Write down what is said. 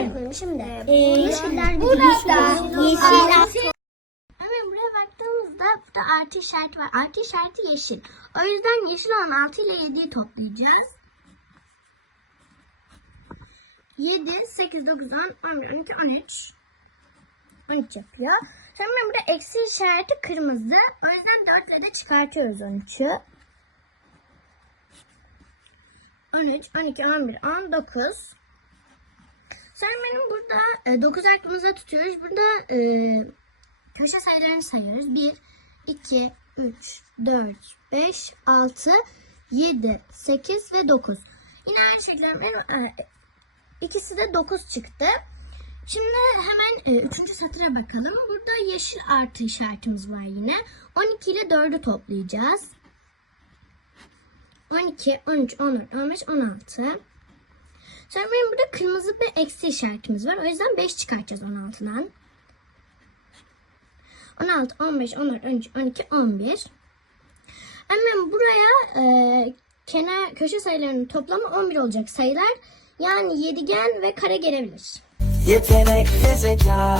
Evet. Şimdi Ee, yeşiller burada yeşil, yeşil Hemen buraya baktığımızda burada artı işareti var. Artı işareti yeşil. O yüzden yeşil olan 6 ile 7'yi toplayacağız. 7, 8, 9, 10, 11, 12, 13. 13 yapıyor. Sonra burada eksi işareti kırmızı. O yüzden 4 ile de çıkartıyoruz 13'ü. 13, 12, 11, 19. Burada 9 aklımıza tutuyoruz. Burada e, köşe sayılarını sayıyoruz. 1, 2, 3, 4, 5, 6, 7, 8 ve 9. Yine aynı şekilde benim, e, ikisi de 9 çıktı. Şimdi hemen 3. satıra bakalım. Burada yeşil artı işaretimiz var yine. 12 ile 4'ü toplayacağız. 12, 13, 14, 15, 16. Sonra benim burada kırmızı bir eksi işaretimiz var. O yüzden 5 çıkartacağız 16'dan. 16, 15, 14, 13, 12, 11. Hemen buraya e, kenar köşe sayılarının toplamı 11 olacak sayılar. Yani yedigen ve kare gelebilir. Yetenek zeka.